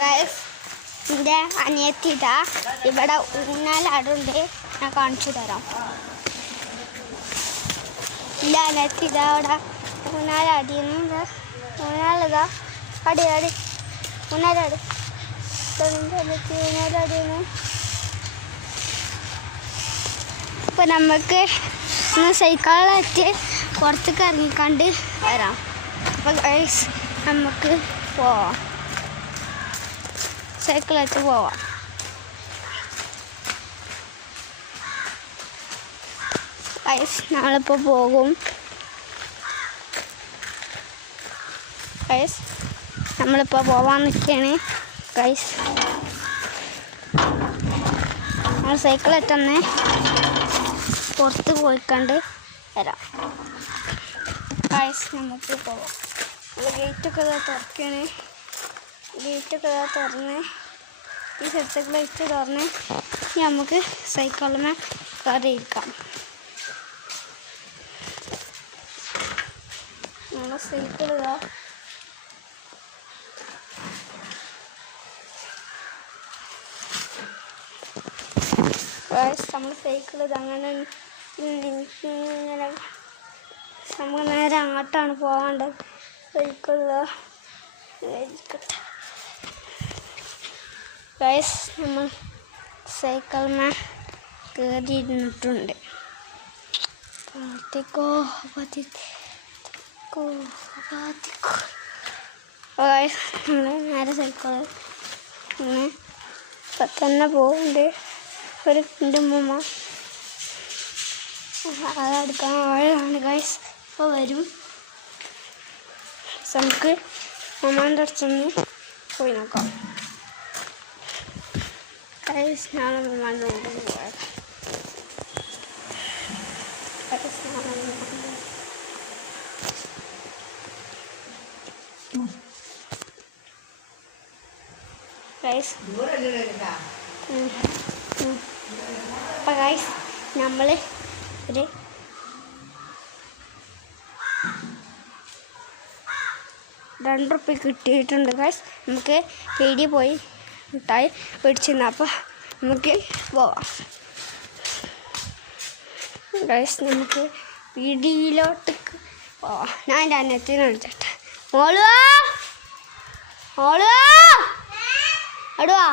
Guys എൻ്റെ അനിയത്തി ഇതാ ഇവിടെ ഊഞ്ഞാലാടുണ്ട്. ഞാൻ കാണിച്ചു തരാം. എൻ്റെ അനിയത്തി ഇതാ അവിടെ ഊഞ്ഞാലാടിയുന്നു. ഊഞ്ഞാലിതാ അടി അടി ഊഞ്ഞാലാട് അനിയത്തി ഊഞ്ഞാലാടിയുന്നു. ഇപ്പം നമുക്ക് ഒന്ന് സൈക്കിളായിട്ട് പുറത്തേക്ക് ഇറങ്ങിക്കണ്ട് വരാം. അപ്പോൾ ഗൈസ് നമുക്ക് പോവാം, സൈക്കിളായിട്ട് പോവാം. ഗൈസ് നമ്മളിപ്പോൾ പോകും. ഗൈസ് നമ്മളിപ്പോൾ പോവാൻ നിൽക്കുകയാണ്. ഗൈസ് നമ്മൾ സൈക്കിളായിട്ടൊന്ന് പുറത്ത് പോയിക്കണ്ട് വരാം. ഗൈസ് നമുക്ക് പോവാം. ഗേറ്റൊക്കെ തുറക്കുകയാണ്. ഗേറ്റൊക്കെ തുറന്ന് ഈ സ്ഥലത്തൊക്കെ ലൈറ്റ് തുറന്ന് നമുക്ക് സൈക്കിളിന് കയറിയിരിക്കാം. നമ്മൾ സൈക്കിൾ ഇതാ നമ്മൾ സൈക്കിൾ ഇതങ്ങനെ ഇങ്ങനെ നമുക്ക് നേരെ അങ്ങോട്ടാണ് പോകേണ്ടത്. സൈക്കിൾ ഗൈസ് നമ്മൾ സൈക്കിളിന് കയറിയിരുന്നിട്ടുണ്ട്. നമ്മൾ നേരെ സൈക്കിൾ ഇപ്പം തന്നെ പോകുന്നുണ്ട്. ഒരു എൻ്റെ ഉമ്മ അതെടുക്കാൻ ആഴാണ് ഗൈസ്. ഇപ്പോൾ വരും. നമുക്ക് ഉമ്മാൻ്റെ അടുത്തൊന്ന് പോയി നോക്കാം. ഗൈസ് ഞാൻ ഉമ്മാൻ്റെ മുമ്പിൽ പോയാൽ ഗൈസ് അപ്പം ഗൈസ് നമ്മൾ ഒരു ₹2 കിട്ടിയിട്ടുണ്ട് ഗൈസ്. നമുക്ക് പീടി പോയി മിഠായി മേടിച്ചിരുന്നു. അപ്പോൾ നമുക്ക് പോവാം ഗൈസ്. നമുക്ക് പീടിയിലോട്ട് പോവാം. ഞാൻ എൻ്റെ അനിയത്തിനെ വിളിച്ചിട്ട് മോളുവാ മോളുവാ അടുവാ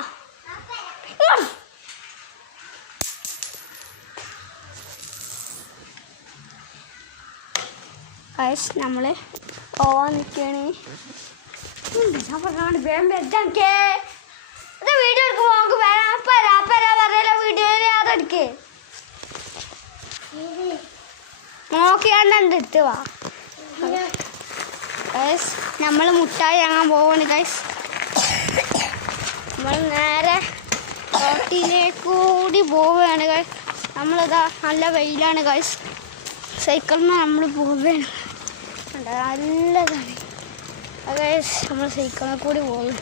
ഗൈസ് നമ്മൾ പോവാൻ നിൽക്കുകയാണ്. ഞാൻ പറഞ്ഞാണ് വേഗം വെച്ചാക്കേ ഇത് വീഡിയോ എടുക്കുമ്പോൾ നമുക്ക് പറയല വീഡിയോയിൽ അതെടുക്കേ നോക്കിയാണ്ട് എടുത്ത് വാ ഗൈസ്. നമ്മൾ മുട്ടായി വാങ്ങാൻ പോവാണ് ഗൈസ്. നമ്മൾ നേരെ റോട്ടിലേക്ക് കൂടി പോവുകയാണ് ഗൈസ്. നമ്മളിതാ നല്ല വെയിലാണ് ഗൈസ്. സൈക്കിളിന് നമ്മൾ പോവുകയാണ്. നല്ലതാണ് ഗൈസ്. നമ്മൾ സൈക്കിളിൽ കൂടി പോകും.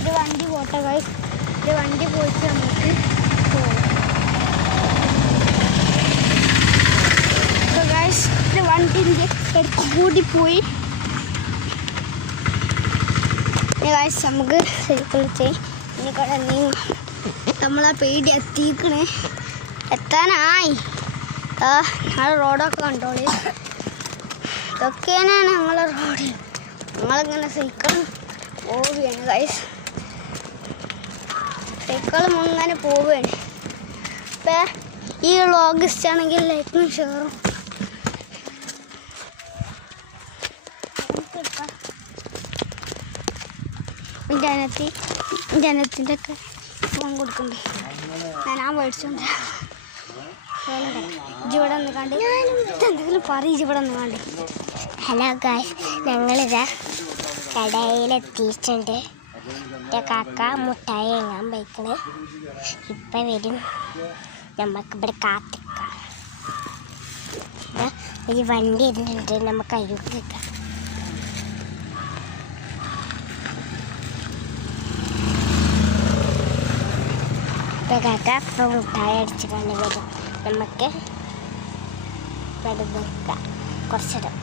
ഒരു വണ്ടി പോട്ടെ ഗൈസ്. ഒരു വണ്ടി പോയിട്ട് നമുക്ക് പോകും ഗൈസ്. ഒരു വണ്ടിൻ്റെ അടുത്ത് കൂടി പോയി ഗൈസ്. നമുക്ക് സൈക്കിൾ ഇനി കടന്നു നമ്മളാ പേടി എത്തിക്കണേ. എത്താനായി ഞങ്ങൾ റോഡൊക്കെ കണ്ടോളി. ഇതൊക്കെയാണ് ഞങ്ങളെ റോഡ്. ഞങ്ങളിങ്ങനെ സൈക്കിൾ പോവുകയാണ് ഗൈസ്. സൈക്കിളും അങ്ങനെ പോവുകയാണ്. ഇപ്പം ഈ വ്ളോഗ് ഇഷ്ടമാണെങ്കിൽ ലൈക്കും ഷെയറും ജനത്തിൻ്റെ ഒക്കെ ഫോൺ കൊടുക്കണ്ടേ. ഞാൻ മേടിച്ചോണ്ട് ഇവിടെ ഒന്ന് കണ്ട് എന്തെങ്കിലും പറയും. ഇവിടെ ഒന്ന് കണ്ട് ഹലോ ഗായ്സ്, ഞങ്ങളിതാ കടയിലെത്തിയിട്ടുണ്ട്. എൻ്റെ കാക്ക മുട്ടായി വാങ്ങാൻ പോയിക്കണ്. ഇപ്പം വരും. നമുക്കിവിടെ കാത്തിക്കാം. ഒരു വണ്ടി ഇരുന്നിട്ട് നമുക്ക് അയ്യൂക്ക് നിൽക്കാം. ഇപ്പോൾ കാക്ക ഇപ്പോൾ മുട്ടായി അടിച്ച് കൊണ്ട് വരും. നമുക്ക് ഇവിടെ നിൽക്കാം. കുറച്ചിടാം.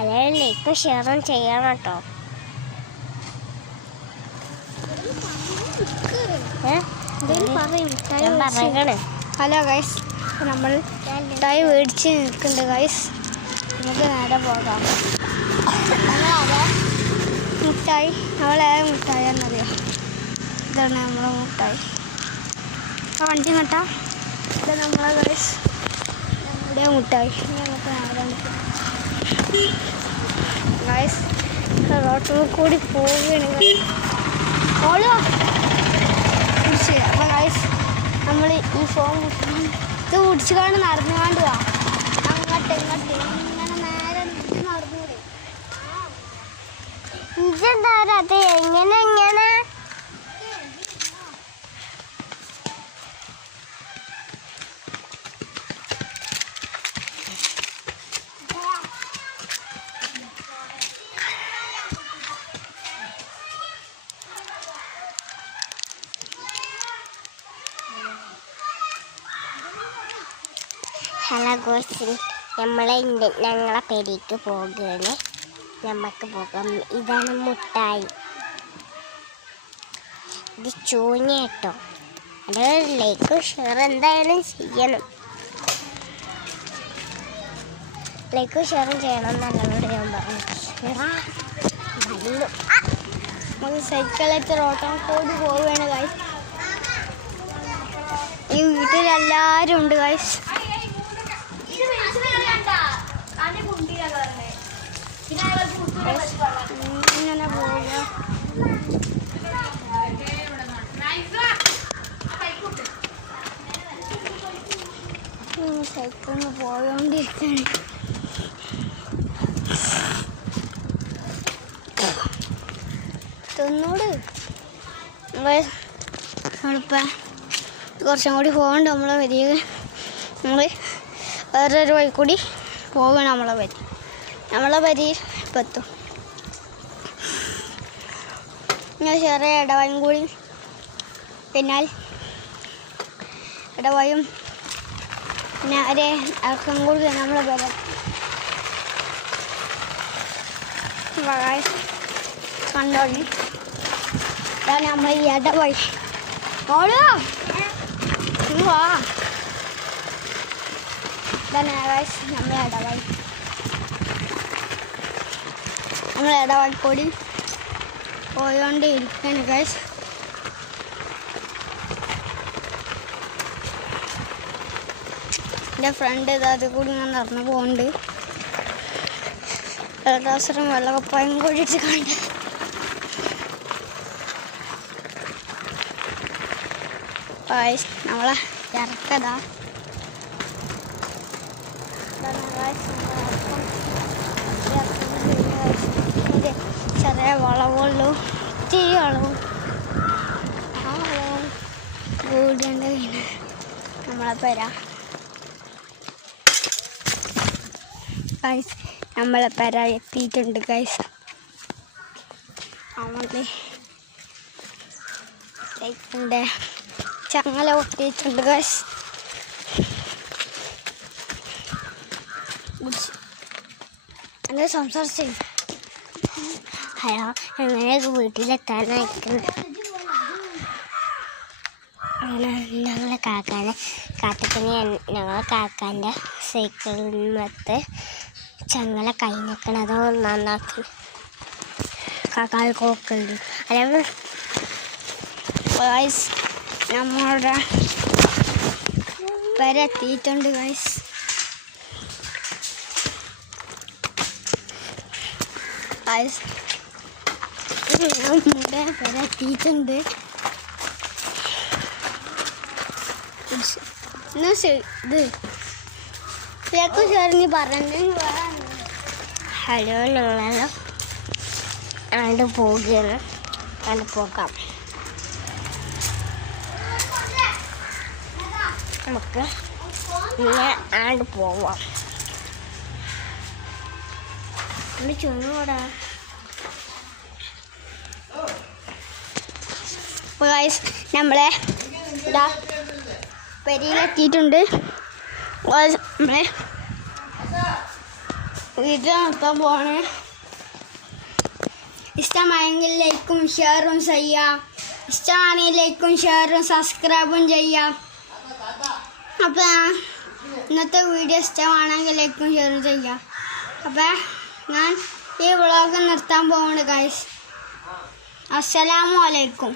എല്ലാവരും ലൈക്കും ഷെയറും ചെയ്യണം കേട്ടോ. ഹലോ ഗൈസ്, നമ്മൾ മിഠായി മേടിച്ച് നിൽക്കുന്നുണ്ട് ഗൈസ്. നമുക്ക് നേരെ പോകാം. മിഠായി നമ്മളേറെ മിഠായി എന്നറിയാം. ഇതാണ് നമ്മളെ മിഠായി. ആ വണ്ടി നട്ടാ ഇത് നമ്മളെ ഗൈസ് നമ്മുടെ മിഠായി. നമുക്ക് നേരെ ഗൈസ് റോട്ടിൽ കൂടി പോവുകയാണ് ഓളോ കുടിച്ച്. അപ്പം ഗൈസ് നമ്മൾ ഈ ഫോൺ ഇത് കുടിച്ചു കൊണ്ട് നടന്നു കാണ്ടുവാ അങ്ങോട്ട് ഇങ്ങോട്ട് ഇങ്ങനെ നേരെ നടന്നൂടെ. ഇതെന്താ അത് എങ്ങനെ എങ്ങനെ ഹലോ ഗോസിൽ ഞങ്ങളെ പെരേക്ക് പോകുകയാണ്. നമുക്ക് പോകാം. ഇതാണ് മുട്ടായി. ഇത് ചൂഞ്ഞ കേട്ടോ. അത് ലൈക്കും ഷെയർ എന്തായാലും ചെയ്യണം. ലൈക്കും ഷെയറും ചെയ്യണം എന്നോട് ഞാൻ പറഞ്ഞു. നമുക്ക് സൈക്കിളായിട്ട് റോട്ടം കൂടി പോവുകയാണ് ഗൈസ്. ഈ വീട്ടിലെല്ലാവരും ഉണ്ട് ഗൈസ്. ഇങ്ങനെ പോവുക. സൈക്കിളിൽ പോയോണ്ടിരിക്കുകയാണ്. തൊന്നൂട് നമ്മളിപ്പോൾ കുറച്ചും കൂടി പോകണ്ട. നമ്മളെ വരിക നമ്മൾ വേറൊരു വഴി കൂടി പോവുകയാണ്. നമ്മളെ വരി ഇപ്പം എത്തും. ഞാൻ ചെറിയ ഇടവയും കൂടി പിന്നാൽ ഇടവയും പിന്നെ ഒരു ഇറക്കം കൂടി നമ്മളെ വരാം. കണ്ടോളി, ഇതാണ് നമ്മൾ ഈ ഇടവഴി. ഓളോ വാ, ഇതാണ് നമ്മളെ ഇടവഴി. നമ്മൾ ഇടവഴി കൂടി പോയോണ്ട് ഇരിക്കുകയാണ് ഗൈസ്. എൻ്റെ ഫ്രണ്ട് അത് കൂടി ഞാൻ നടന്നു പോകുന്നുണ്ട്. വെള്ളദാസരം വെള്ളക്കപ്പായം കൂടിയിട്ട് കണ്ട് നമ്മളെ ഇറക്കതാ. ചെറിയ വളവുള്ളൂ, ഇത്തിരി വളവും ആ വളവും കൂടിയുണ്ട്. പിന്നെ നമ്മളെ പെര ഗൈസ്, നമ്മളെ പെര എത്തിയിട്ടുണ്ട് ഗൈസ്. അവളുടെ സൈക്കിളിൻ്റെ ചങ്ങല ഒട്ടിയിട്ടുണ്ട് ഗൈസ്. എന്താ സംസാരിച്ചേ? ഹലോ, ഞങ്ങളൊക്കെ വീട്ടിലെത്താനായിരിക്കുന്നു. അങ്ങനെ ഞങ്ങളെ കാക്കാനെ കാട്ടിപ്പണി ഞങ്ങളെ കാക്കാൻ്റെ സൈക്കിളിനകത്ത് ചങ്ങല കൈ നിൽക്കണതോ നന്നാക്കി കാക്കാൽ കോക്കുണ്ട്. അല്ലെങ്കിൽ നമ്മളുടെ പെര എത്തിയിട്ടുണ്ട് ഗൈസ്. നമ്മുടെ പെര എത്തിയിട്ടുണ്ട്. ഇത് കേൾക്കും ചേർന്ന് പറഞ്ഞു. ഹലോ, ഞങ്ങളെല്ലാം ആണ്ട് പോവുകയാണ്. ആണ്ട് പോകാം. നമുക്ക് ഇങ്ങനെ ആണ്ട് പോവാം. ചുമടാ അപ്പോൾ ഗൈസ് നമ്മളെ ഇതാ പെരിയിലെത്തിയിട്ടുണ്ട്. നമ്മളെ വീട്ടിൽ നിർത്താൻ പോവാണ്. ഇഷ്ടമായെങ്കിൽ ലൈക്കും ഷെയറും ചെയ്യാം. ഇഷ്ടമാണെങ്കിൽ ലൈക്കും ഷെയറും സബ്സ്ക്രൈബും ചെയ്യാം. അപ്പോൾ ഇന്നത്തെ വീഡിയോ ഇഷ്ടമാണെങ്കിൽ ലൈക്കും ഷെയറും ചെയ്യാം. അപ്പോൾ ഞാൻ ഈ വ്ളോഗ് നിർത്താൻ പോകുന്നുണ്ട് ഗൈസ്. അസ്സലാമു അലൈക്കും.